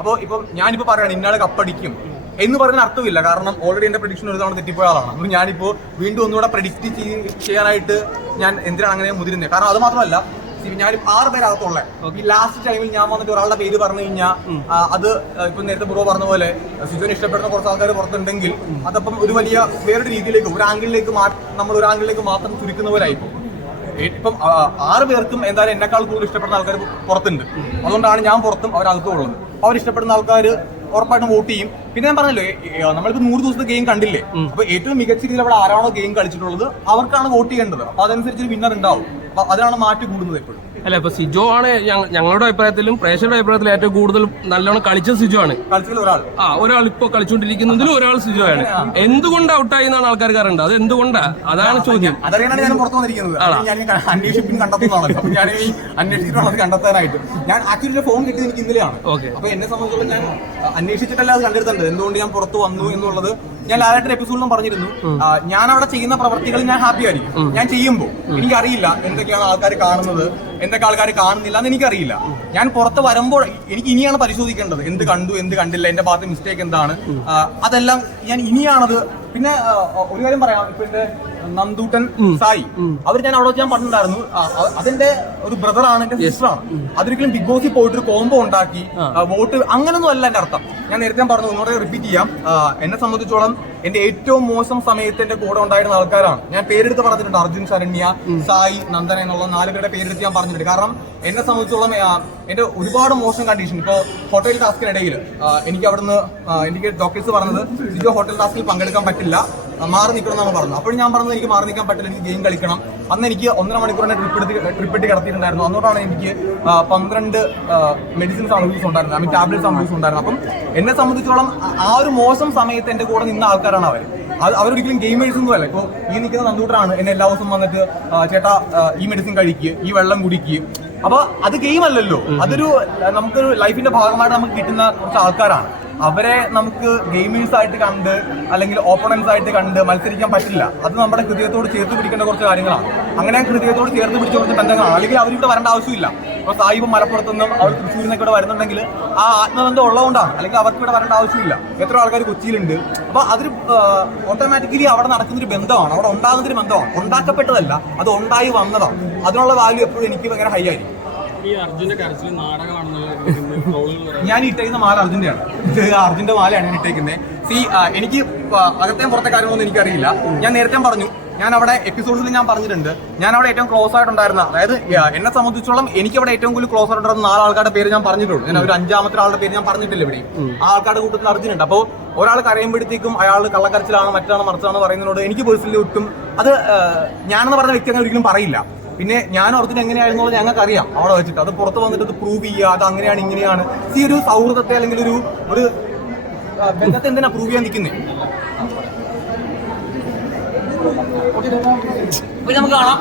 അപ്പോൾ ഇപ്പം ഞാനിപ്പോൾ പറയുകയാണ് ഇന്നാളെ കപ്പടിക്കും എന്ന് പറയുന്ന അർത്ഥമില്ല. കാരണം ഓൾറെഡി എന്റെ പ്രഡിക്ഷൻ ഒരു തവണ തെറ്റിപ്പോയ ആളാണ്. അപ്പോൾ ഞാനിപ്പോൾ വീണ്ടും ഒന്നുകൂടെ പ്രഡിക്റ്റ് ചെയ്യാനായിട്ട് ഞാൻ എന്തിനാണ് അങ്ങനെ മുതിരുന്നത്? കാരണം അത് മാത്രമല്ല, ഞാൻ 6 പേരകത്തുള്ള ഈ ലാസ്റ്റ് ടൈമിൽ ഞാൻ വന്നിട്ട് ഒരാളുടെ പേര് പറഞ്ഞു കഴിഞ്ഞാൽ അത് ഇപ്പൊ നേരത്തെ ബ്രോ പറഞ്ഞ പോലെ സിജോനെ ഇഷ്ടപ്പെടുന്ന കുറച്ച് ആൾക്കാർ പുറത്തുണ്ടെങ്കിൽ അതപ്പം ഒരു വലിയ വേറൊരു രീതിയിലേക്ക് ഒരു ആംഗിളിലേക്ക് നമ്മൾ ഒരു ആംഗിളിലേക്ക് മാത്രം ചുരുക്കുന്ന പോലെ ആയിപ്പോ. ഇപ്പം 6 പേർക്കും എന്തായാലും എന്നെക്കാൾ കൂടുതൽ ഇഷ്ടപ്പെടുന്ന ആൾക്കാർ പുറത്തുണ്ട്. അതുകൊണ്ടാണ് ഞാൻ പുറത്തും അവരകത്തും ഉള്ളത്. അവരിഷ്ടപ്പെടുന്ന ആൾക്കാർ ഉറപ്പായിട്ടും വോട്ട് ചെയ്യും. പിന്നെ ഞാൻ പറഞ്ഞല്ലോ, നമ്മളിപ്പോ 100 ദിവസത്തെ ഗെയിം കണ്ടില്ലേ? അപ്പൊ ഏറ്റവും മികച്ച രീതിയിൽ അവിടെ ആരാണോ ഗെയിം കളിച്ചിട്ടുള്ളത് അവർക്കാണ് വോട്ട് ചെയ്യേണ്ടത്. അപ്പൊ അതനുസരിച്ച് ഒരു വിന്നർ ഉണ്ടാവും. അപ്പൊ അതിനാണ് മാറ്റി കൂടുന്നത് എപ്പോഴും. അല്ല, ഇപ്പൊ സിജോ ആണ് ഞങ്ങളുടെ അഭിപ്രായത്തിലും പ്രേക്ഷകരുടെ അഭിപ്രായത്തിലും ഏറ്റവും കൂടുതൽ നല്ലോണം കളിച്ച സിജോ ആണ്. ഒരാൾ ഇപ്പൊ കളിച്ചുകൊണ്ടിരിക്കുന്നതിൽ ഒരാൾ സിജോ ആണ്. എന്തുകൊണ്ട് ഔട്ടായി എന്നാണ് ആൾക്കാർക്ക് അറിയേണ്ടത്? അത് എന്തുകൊണ്ടാ? അതാണ് ചോദ്യം. അതറിയാനാണ് ഞാൻ പുറത്തു വന്നിരിക്കുന്നത്. ഞാൻ അന്വേഷിപ്പിൻ കണ്ടെത്തുന്നതാണ്. അപ്പൊ ഞാൻ ഈ അന്വേഷിച്ചിട്ടുള്ളത് കണ്ടെത്താനായിട്ട് ഞാൻ ആക്ച്വലി ഫോൺ കിട്ടിയത് എനിക്ക് ഇന്നലെയാണ്. അപ്പൊ എന്നെ സംബന്ധിച്ചിടത്തോളം ഞാൻ അന്വേഷിച്ചിട്ടല്ല അത് കണ്ടെടുത്തിട്ടുണ്ട്. എന്തുകൊണ്ട് ഞാൻ പുറത്ത് വന്നു എന്നുള്ളത് ഞാൻ ലാലേട്ടൻ എപ്പിസോഡിലും പറഞ്ഞിരുന്നു. ഞാൻ അവിടെ ചെയ്യുന്ന പ്രവർത്തികൾ ഞാൻ ഹാപ്പി ആയിരിക്കും. ഞാൻ ചെയ്യുമ്പോൾ എനിക്കറിയില്ല എന്തൊക്കെയാണ് ആൾക്കാർ കാണുന്നത്, എന്തൊക്കെ ആൾക്കാർ കാണുന്നില്ല എന്ന് എനിക്കറിയില്ല. ഞാൻ പുറത്ത് വരുമ്പോൾ എനിക്ക് ഇനിയാണ് പരിശോധിക്കേണ്ടത്, എന്ത് കണ്ടു എന്ത് കണ്ടില്ല, എന്റെ ഭാഗത്ത് മിസ്റ്റേക്ക് എന്താണ്, അതെല്ലാം ഞാൻ ഇനിയാണത്. പിന്നെ ഒരു കാര്യം പറയാം, ഇപ്പൊ എന്റെ നന്ദൂട്ടൻ സായി ഞാൻ അവിടെ വെച്ച് ഞാൻ പറഞ്ഞിട്ടുണ്ടായിരുന്നു, അതിന്റെ ഒരു ബ്രദറാണ്, എന്റെ സിസ്റ്ററാണ്. അതൊരിക്കലും ബിഗ് ബോസിൽ പോയിട്ടൊരു കോംബോ ഉണ്ടാക്കി വോട്ട് അങ്ങനൊന്നും അല്ല എന്റെ അർത്ഥം. ഞാൻ നേരത്തെ പറഞ്ഞു, ഒന്നുകൂടെ റിപ്പീറ്റ് ചെയ്യാം. എന്നെ സംബന്ധിച്ചോളം എന്റെ ഏറ്റവും മോശം സമയത്ത് എന്റെ കൂടെ ഉണ്ടായിരുന്ന ആൾക്കാരാണ്. ഞാൻ പേരെടുത്ത് പറഞ്ഞിട്ടുണ്ട്. അർജുൻ, ശരണ്യ, സായി, നന്ദന എന്നുള്ള 4 പേരുടെ പേരെടുത്ത് ഞാൻ പറഞ്ഞിട്ടുണ്ട്. കാരണം എന്നെ സംബന്ധിച്ചോളം എന്റെ ഒരുപാട് മോശം കണ്ടീഷൻ. ഇപ്പോ ഹോട്ടൽ ടാസ്കിനിടയിൽ എനിക്ക് അവിടുന്ന് എനിക്ക് ഡോക്ടേഴ്സ് പറഞ്ഞത് സിജോ ഹോട്ടൽ ടാസ്കിൽ പങ്കെടുക്കാൻ പറ്റില്ല, മാറി നിൽക്കണം എന്നാണ് പറഞ്ഞത്. അപ്പോൾ ഞാൻ പറഞ്ഞത് എനിക്ക് മാറി നിൽക്കാൻ പറ്റില്ല, എനിക്ക് ഗെയിം കളിക്കണം. അന്ന് എനിക്ക് 1.5 മണിക്കൂറിനെ ട്രിപ്പിട്ട് കിടത്തിയിട്ടുണ്ടായിരുന്നു. അന്നോട്ടാണ് എനിക്ക് 12 മെഡിസിൻസ് ആണ് യൂസ് ഉണ്ടായിരുന്നത്, ഐ മീൻ ടാബ്ലറ്റ്സ് ആണ് യൂസ് ഉണ്ടായിരുന്നത്. അപ്പം എന്നെ സംബന്ധിച്ചോളം ആ ഒരു മോശം സമയത്ത് എന്റെ കൂടെ നിന്ന ആൾക്കാരാണ് അവർ. അവരൊരിക്കലും ഗെയിമേഴ്സ് ഒന്നും അല്ല. ഇപ്പോൾ ഈ നിൽക്കുന്ന നന്ദൂട്ടറാണ് എന്നെ എല്ലാ ദിവസവും വന്നിട്ട് ചേട്ടാ ഈ മെഡിസിൻ കഴിക്കുക, ഈ വെള്ളം കുടിക്കുക. അപ്പൊ അത് ഗെയിം അല്ലല്ലോ, അതൊരു നമുക്കൊരു ലൈഫിന്റെ ഭാഗമായിട്ട് നമുക്ക് കിട്ടുന്ന കുറച്ച് ആൾക്കാരാണ്. അവരെ നമുക്ക് ഗെയിമേഴ്സ് ആയിട്ട് കണ്ട് അല്ലെങ്കിൽ ഓപ്പണൻസ് ആയിട്ട് കണ്ട് മത്സരിക്കാൻ പറ്റില്ല. അത് നമ്മുടെ ഹൃദയത്തോട് ചേർത്ത് പിടിക്കേണ്ട കുറച്ച് കാര്യങ്ങളാണ്. അങ്ങനെ ഹൃദയത്തോട് ചേർത്ത് പിടിച്ച കുറച്ച് ബന്ധങ്ങളാണ്. അല്ലെങ്കിൽ അവരിവിടെ വരേണ്ട ആവശ്യമില്ല. ഇപ്പൊ സായിബ് മലപ്പുറത്തുനിന്നും അവർ തൃശ്ശൂരിൽ നിന്നൊക്കെ ഇവിടെ വരുന്നുണ്ടെങ്കിൽ ആ ആത്മബന്ധം ഉള്ളതുകൊണ്ടാണ്. അല്ലെങ്കിൽ അവർക്ക് ഇവിടെ വരേണ്ട ആവശ്യമില്ല. എത്ര ആൾക്കാർ കൊച്ചിയിലുണ്ട്. അപ്പൊ അതൊരു ഓട്ടോമാറ്റിക്കലി അവിടെ നടക്കുന്നൊരു ബന്ധമാണ്, അവിടെ ഉണ്ടാകുന്നൊരു ബന്ധമാണ്. ഉണ്ടാക്കപ്പെട്ടതല്ല, അത് ഉണ്ടായി വന്നതാണ്. അതിനുള്ള വാല്യൂ എപ്പോഴും എനിക്ക് ഭയങ്കര ഹൈ ആയിരിക്കും. ഞാൻ ഇട്ടേക്കുന്ന മാല അർജുന്റെയാണ്. അർജുന്റെ മാലയാണ് ഞാൻ ഇട്ടേക്കുന്നത്. എനിക്ക് അകത്തെ പുറത്തെ കാര്യങ്ങളൊന്നും എനിക്കറിയില്ല. ഞാൻ നേരത്തെ പറഞ്ഞു, ഞാൻ അവിടെ എപ്പിസോഡ്സിൽ ഞാൻ പറഞ്ഞിട്ടുണ്ട്, ഞാൻ അവിടെ ഏറ്റവും ക്ലോസ് ആയിട്ടുണ്ടായിരുന്ന, അതായത് എന്നെ സംബന്ധിച്ചോളം എനിക്ക് അവിടെ ഏറ്റവും കൂടുതൽ ക്ലോസ് ആയിട്ടുണ്ടായിരുന്ന 4 ആൾക്കാരുടെ പേര് ഞാൻ പറഞ്ഞിട്ടുള്ളൂ. ഞാൻ ഒരു 5ാമത്തെ ആളുടെ പേര് ഞാൻ പറഞ്ഞിട്ടില്ല ഇവിടെ. ആ ആൾക്കാരുടെ കൂട്ടത്തിൽ അർജുനുണ്ട്. അപ്പോൾ ഒരാൾ കരയുമ്പോഴത്തേക്കും അയാൾ കള്ളക്കരച്ചിലാണ്, മറ്റാണ്, മറിച്ചാണ് പറയുന്നതിനോട് എനിക്ക് പേഴ്സണലി ഒട്ടും അത് ഞാനെന്ന് പറഞ്ഞ വ്യക്തി അങ്ങനെ ഒരിക്കലും പറയില്ല. പിന്നെ ഞാൻ അർജുൻ എങ്ങനെയായിരുന്നു ഞങ്ങൾക്ക് അറിയാം അവിടെ വെച്ചിട്ട്. അത് പുറത്ത് വന്നിട്ട് അത് പ്രൂവ് ചെയ്യുക, അത് അങ്ങനെയാണ് ഇങ്ങനെയാണ്. ഈ ഒരു സൗഹൃദത്തെ അല്ലെങ്കിൽ ഒരു ബന്ധത്തെ എന്തിനാ പ്രൂവ് ചെയ്യാൻ നിൽക്കുന്നത്? നമുക്ക് കാണാം.